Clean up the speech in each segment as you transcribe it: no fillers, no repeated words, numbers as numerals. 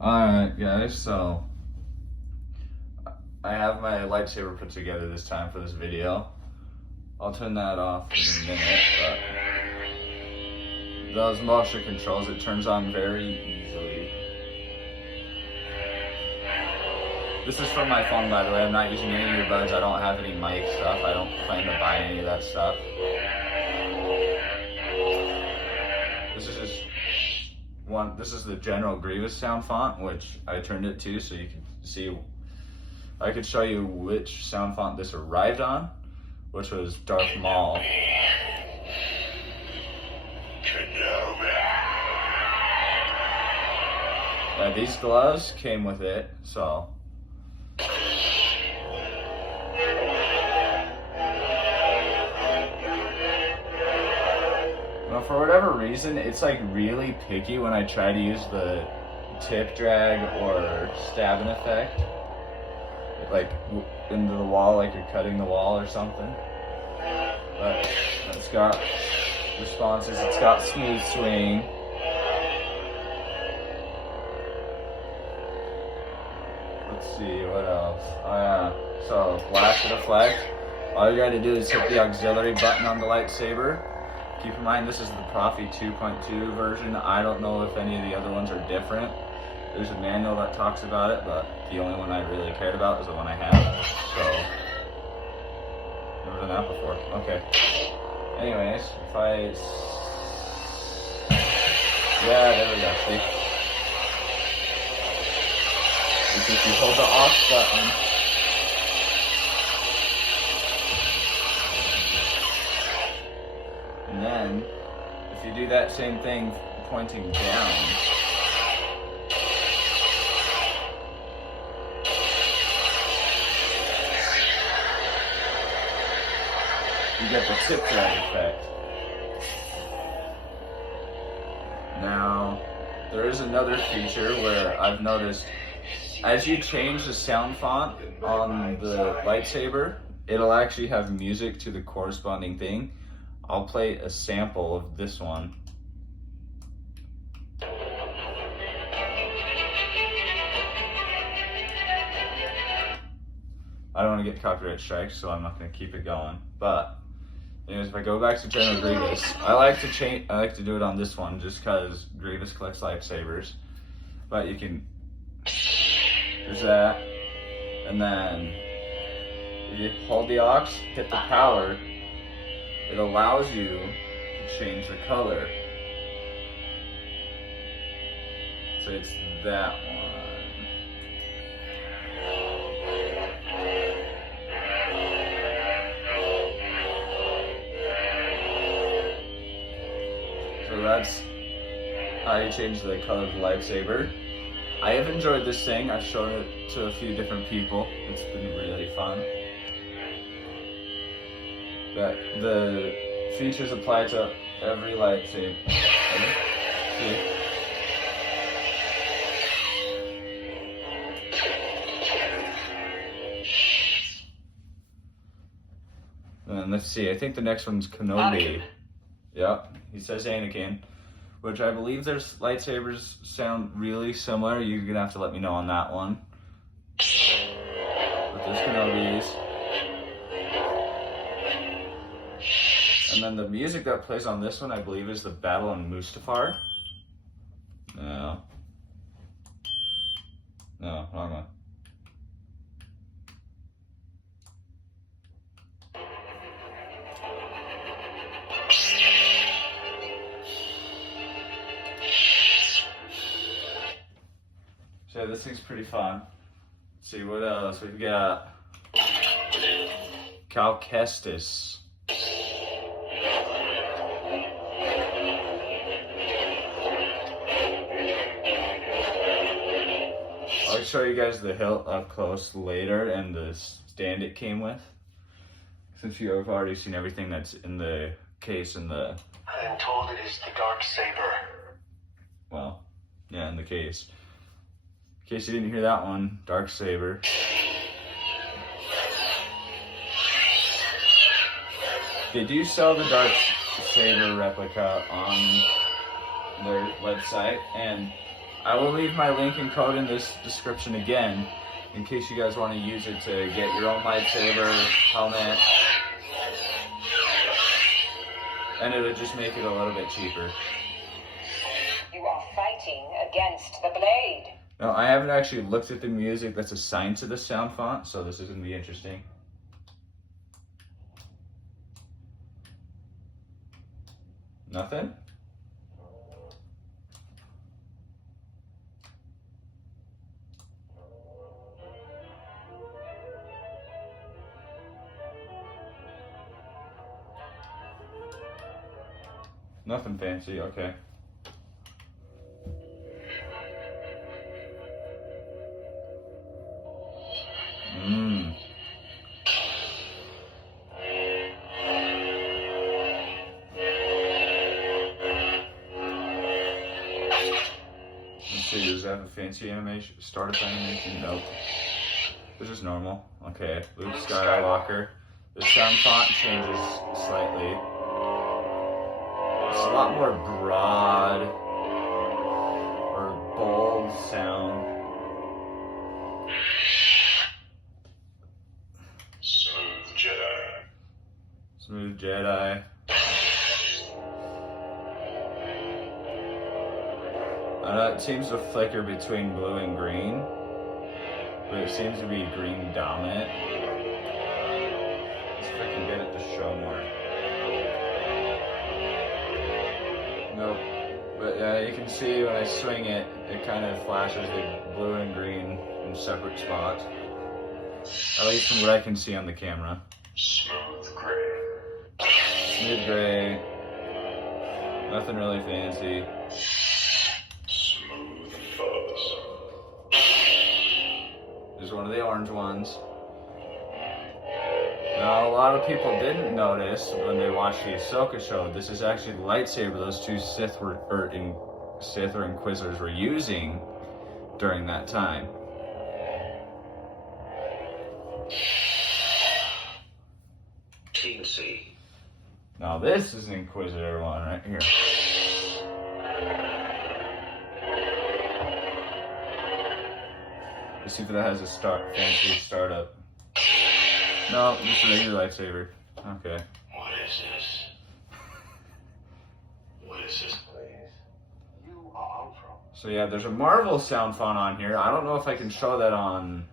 Alright guys, so I have my lightsaber put together this time for this video. I'll turn that off in a minute, but those motion controls, it turns on very easily. This is from my phone, by the way. I'm not using any earbuds. I don't have any mic stuff. I don't plan to buy any of that stuff. This is just one. This is the General Grievous sound font, which I turned it to so you can see. I could show you which sound font this arrived on, which was Darth Maul. These gloves came with it, so. Well, for whatever reason, it's like really picky when I try to use the tip drag or stabbing effect. Like into the wall, like you're cutting the wall or something. But it's got responses, it's got smooth swing. Let's see, what else? Oh yeah, so blast and deflect. All you gotta do is hit the auxiliary button on the lightsaber. Keep in mind, this is the Profi 2.2 version. I don't know if any of the other ones are different. There's a manual that talks about it, but the only one I really cared about is the one I have. So, never done that before. Okay. Anyways, if I... Yeah, there we go, see? If you hold the off button, and then, if you do that same thing pointing down, you get the tip drag effect. Now, there is another feature where I've noticed as you change the sound font on the lightsaber, it'll actually have music to the corresponding thing. I'll play a sample of this one. I don't want to get copyright strikes, so I'm not going to keep it going. But anyways, if I go back to General Grievous, I like to do it on this one just because Grievous collects lightsabers. But you can, there's that, and then if you hold the aux, hit the power, it allows you to change the color. So it's that one. So that's how you change the color of the lightsaber. I have enjoyed this thing. I've shown it to a few different people. It's been really fun. But the features apply to every lightsaber. See? And let's see, I think the next one's Kenobi. Yep, he says Anakin, which I believe their lightsabers sound really similar. You're gonna have to let me know on that one. But there's Kenobis. And then the music that plays on this one, I believe, is the Battle on Mustafar. No, wrong one. So this thing's pretty fun. Let's see what else we've got. Cal Kestis. I'll show you guys the hilt up close later and the stand it came with, since you have already seen everything that's in the case and the... I'm told it is the dark saber. Well, yeah, in the case. In case you didn't hear that one, dark saber. They do sell the dark saber replica on their website, and I will leave my link and code in this description again, in case you guys want to use it to get your own lightsaber, helmet, and it'll just make it a little bit cheaper. You are fighting against the blade. Now, I haven't actually looked at the music that's assigned to the sound font, so this is going to be interesting. Nothing? Nothing fancy, okay. Let's see, does that have a fancy animation? Startup animation? Nope. This is normal. Okay, Luke Skywalker. The sound font changes slightly. It's a lot more broad or bold sound. Smooth Jedi. Smooth Jedi. I know it seems to flicker between blue and green, but it seems to be green dominant. Let's see if I can get it to show more. Nope. But yeah, you can see when I swing it, it kind of flashes the blue and green in separate spots. At least from what I can see on the camera. Smooth gray. Smooth gray. Nothing really fancy. Smooth fuzz. There's one of the orange ones. Now, a lot of people didn't notice when they watched the Ahsoka show, this is actually the lightsaber those two Sith or Inquisitors were using during that time. Teensy. Now, this is an Inquisitor one right here. Let's see if it has a fancy startup. No, just a regular lightsaber. Okay. What is this? What is this place? You are from. So yeah, there's a Marvel sound font on here. I don't know if I can show that on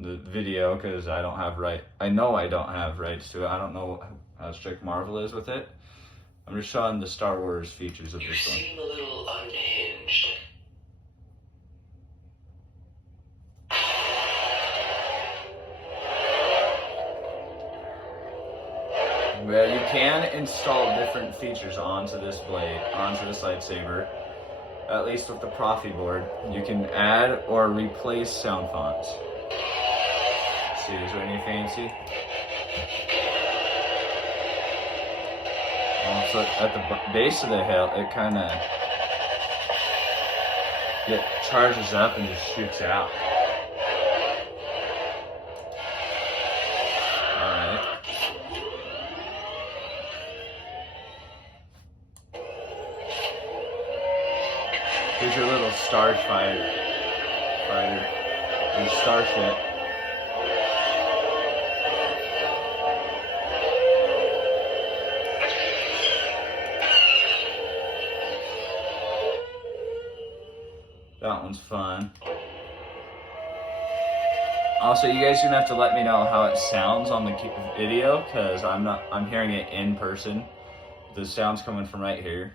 the video because I don't have I know I don't have rights to it. I don't know how strict Marvel is with it. I'm just showing the Star Wars features of You this one. seem a little unhinged. Well, you can install different features onto this blade, onto this lightsaber. At least with the Profi board, you can add or replace sound fonts. Let's see, is there any fancy? So at the base of the hill, it kind of charges up and just shoots out. Alright. Here's your little fighter, your starship. That one's fun. Also, you guys are gonna have to let me know how it sounds on the video, because I'm hearing it in person. The sound's coming from right here.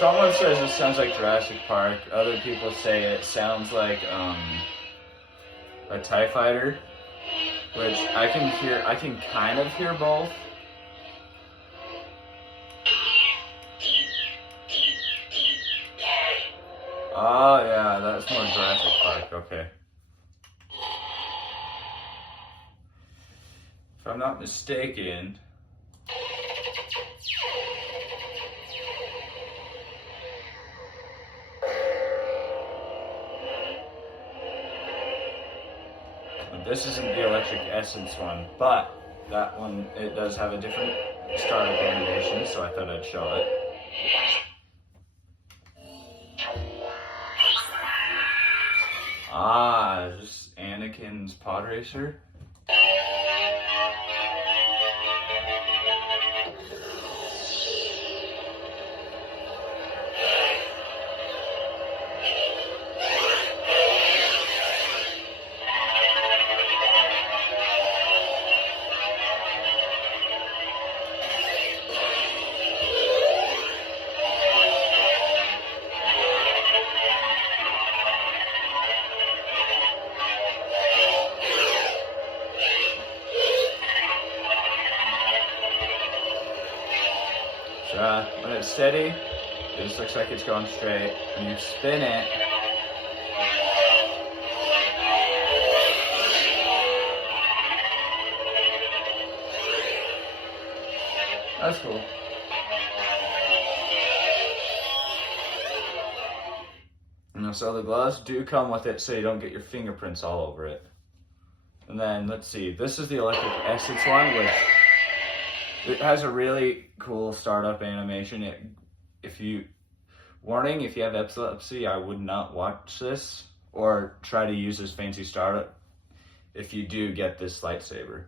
Someone says it sounds like Jurassic Park. Other people say it sounds like a TIE fighter, which I can kind of hear both. Oh yeah, that's more Jurassic Park, okay. If I'm not mistaken, this isn't the electric essence one, but that one, it does have a different startup animation, so I thought I'd show it. Ah, just Anakin's pod racer. When it's steady, it just looks like it's going straight. When you spin it, that's cool. So the gloves do come with it so you don't get your fingerprints all over it. And then, let's see, this is the electric essence one, which it has a really cool startup animation. Warning, if you have epilepsy, I would not watch this or try to use this fancy startup if you do get this lightsaber.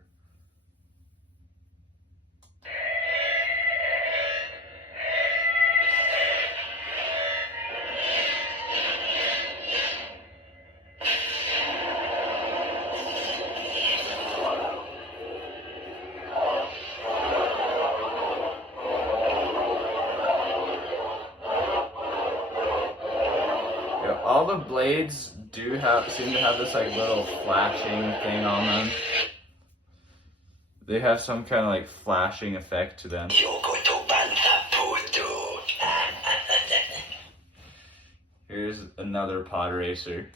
All the blades seem to have this like little flashing thing on them. They have some kind of like flashing effect to them. Here's another pod racer.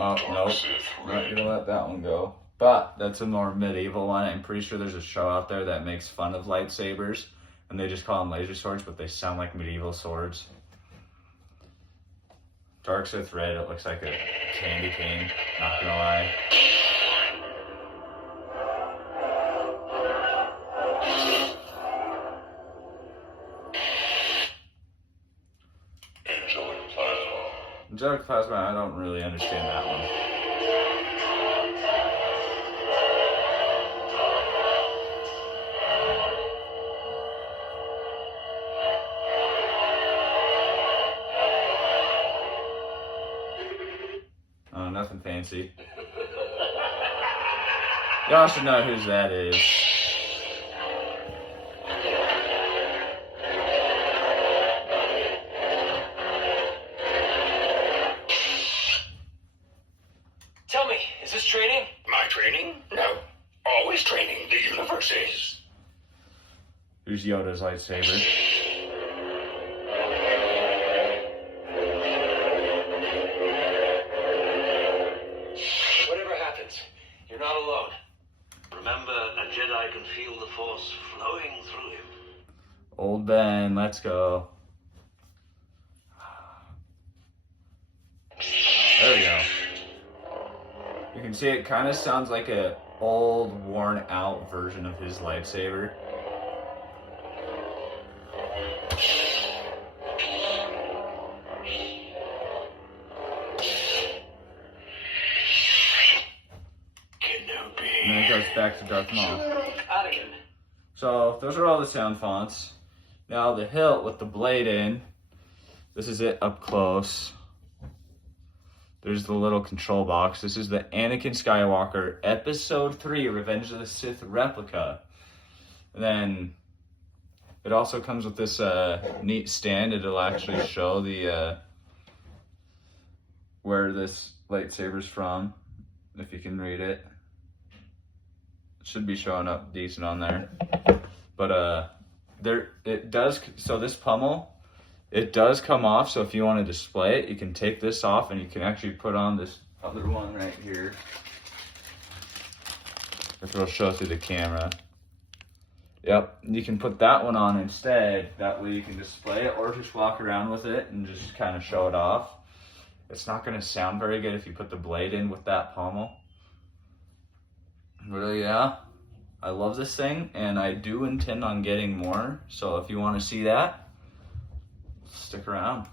Oh, nope, not gonna let that one go. But that's a more medieval one. I'm pretty sure there's a show out there that makes fun of lightsabers, and they just call them laser swords, but they sound like medieval swords. Dark Sith Red, it looks like a candy cane, not gonna lie. Angelic Plasma, I don't really understand that one. Oh, nothing fancy. Y'all should know whose that is. Tell me, is this training? My training? No. Always training. The universe is. Who's Yoda's lightsaber? Whatever happens, you're not alone. Remember, a Jedi can feel the Force flowing through him. Old Ben, let's go. There we go. You can see it kind of sounds like a old, worn out version of his lightsaber. And then it goes back to Darth Maul. Anakin. So those are all the sound fonts. Now the hilt with the blade in. This is it up close. There's the little control box. This is the Anakin Skywalker Episode 3 Revenge of the Sith replica. And then it also comes with this neat stand. It'll actually show the where this lightsaber's from, if you can read it. It should be showing up decent on there. But there it does. So this pommel It does come off, so if you want to display it, you can take this off and you can actually put on this other one right here. If it'll show through the camera. Yep, you can put that one on instead. That way you can display it or just walk around with it and just kind of show it off. It's not going to sound very good if you put the blade in with that pommel. But yeah, I love this thing and I do intend on getting more. So if you want to see that, stick around.